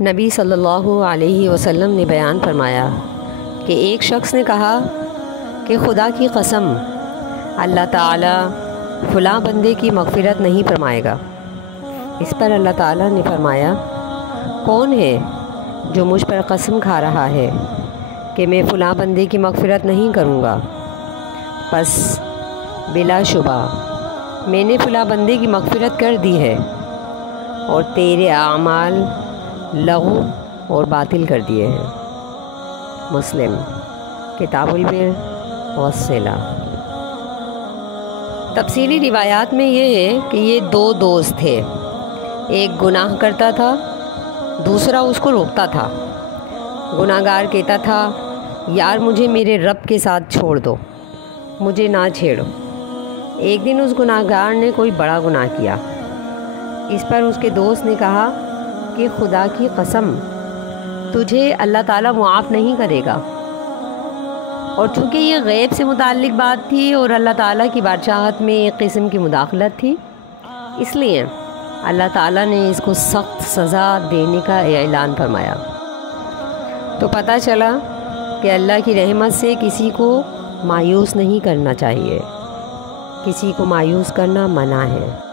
نبی صلی اللہ علیہ وسلم نے بیان فرمایا کہ ایک شخص نے کہا کہ خدا کی قسم اللہ تعالیٰ فلاں بندے کی مغفرت نہیں فرمائے گا۔ اس پر اللہ تعالیٰ نے فرمایا، کون ہے جو مجھ پر قسم کھا رہا ہے کہ میں فلاں بندے کی مغفرت نہیں کروں گا؟ پس بلا شبہ میں نے فلاں بندے کی مغفرت کر دی ہے اور تیرے اعمال لغو اور باطل کر دیے ہیں۔ مسلم کتاب البر والصلہ۔ تفصیلی روایات میں یہ ہے کہ یہ دو دوست تھے، ایک گناہ کرتا تھا، دوسرا اس کو روکتا تھا۔ گناہ گار کہتا تھا، یار مجھے میرے رب کے ساتھ چھوڑ دو، مجھے نہ چھیڑو۔ ایک دن اس گناہ گار نے کوئی بڑا گناہ کیا۔ اس پر اس کے دوست نے کہا کہ خدا کی قسم تجھے اللہ تعالیٰ معاف نہیں کرے گا۔ اور چونکہ یہ غیب سے متعلق بات تھی اور اللہ تعالیٰ کی بادشاہت میں ایک قسم کی مداخلت تھی، اس لیے اللہ تعالیٰ نے اس کو سخت سزا دینے کا اعلان فرمایا۔ تو پتہ چلا کہ اللہ کی رحمت سے کسی کو مایوس نہیں کرنا چاہیے، کسی کو مایوس کرنا منع ہے۔